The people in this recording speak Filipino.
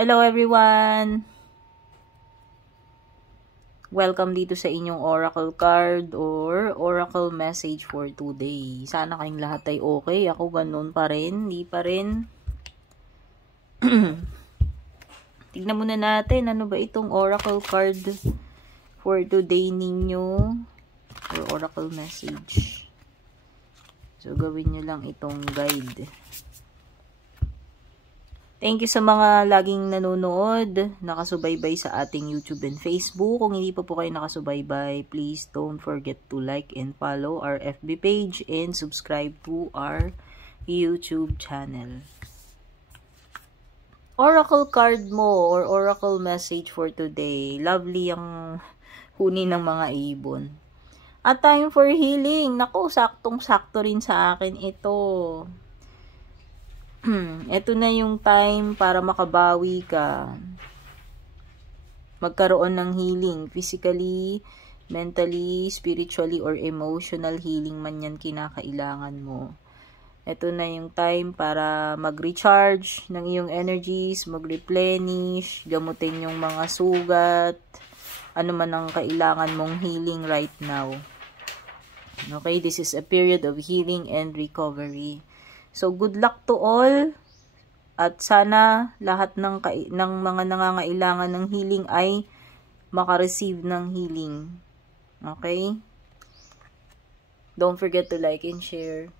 Hello everyone! Welcome dito sa inyong oracle card or oracle message for today. Sana kayong lahat ay okay. Ako ganun pa rin. Hindi pa rin. Tignan muna natin ano ba itong oracle card for today ninyo or oracle message. So gawin nyo lang itong guide. Thank you sa mga laging nanonood, nakasubaybay sa ating YouTube and Facebook. Kung hindi pa po kayo nakasubaybay, please don't forget to like and follow our FB page and subscribe to our YouTube channel. Oracle card mo or oracle message for today. Lovely ang huni ng mga ibon. A time for healing. Naku, saktong-sakto rin sa akin ito. Ito na yung time para makabawi ka. Magkaroon ng healing. Physically, mentally, spiritually, or emotional healing man yan kinakailangan mo. Ito na yung time para mag-recharge ng iyong energies, mag-replenish, gamutin yung mga sugat, ano man ang kailangan mong healing right now. Okay, this is a period of healing and recovery. So, good luck to all. At sana lahat ng mga nangangailangan ng healing ay makareceive ng healing. Okay? Don't forget to like and share.